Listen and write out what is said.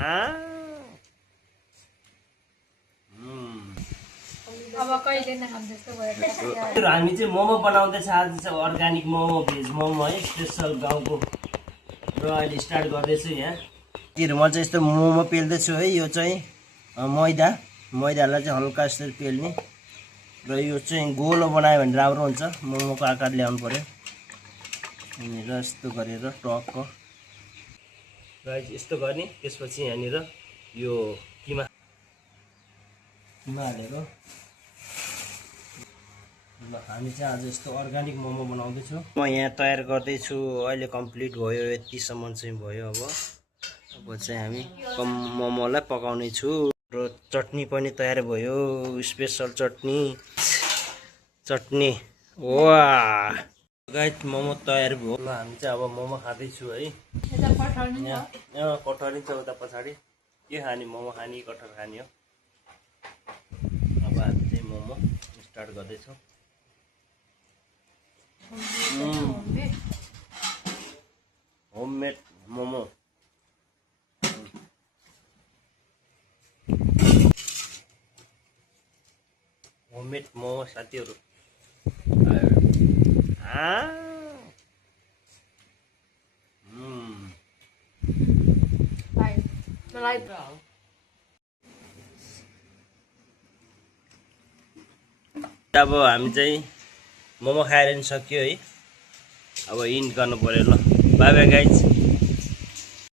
हामी चाहिँ मोमो बनाउँदैछ। आज चाहिँ अर्ग्यानिक मोमो, भेज मोमो है, स्पेसल गाउँको। र अहिले स्टार्ट गर्दैछु यहाँ। म चाहिँ यस्तो मोमो पेल्दैछु है। यो चाहिँ मैदालाई चाहिँ हल्का यसरी पेल्ने र यो चाहिँ गोलो बनायो भने राम्रो हुन्छ। मोमोको आकार ल्याउनु पर्यो। यहाँनिर यस्तो गरेर टक्क यस्तो गर्ने। त्यसपछि यहाँनिर यो किमा हालेर ल हामी चाहिँ आज यस्तो अर्ग्यानिक मोमो बनाउँदैछु। म यहाँ तयार गर्दैछु। अहिले कम्प्लिट भयो, यतिसम्म चाहिँ भयो। अब चाहिँ हामी मोमोलाई पकाउने छु। र चटनी पनि तयार भयो, स्पेसल चटनी। वाह गाइस, मोमो तयार भयो। ल हामी चाहिँ अब मोमो खाँदैछु है। यहाँ कटहरी छ उता पछाडि। के खाने, मोमो खाने कटहर खाने हो? अब हामी चाहिँ मोमो स्टार्ट गर्दैछौँ। होममेड मोमो। होममेड मोमो साथीहरू। अब हामी चाहिँ मोमो खाएर नि सक्यो है। अब इन्ड गर्नु पर्यो। ल बाई बाई गाइज।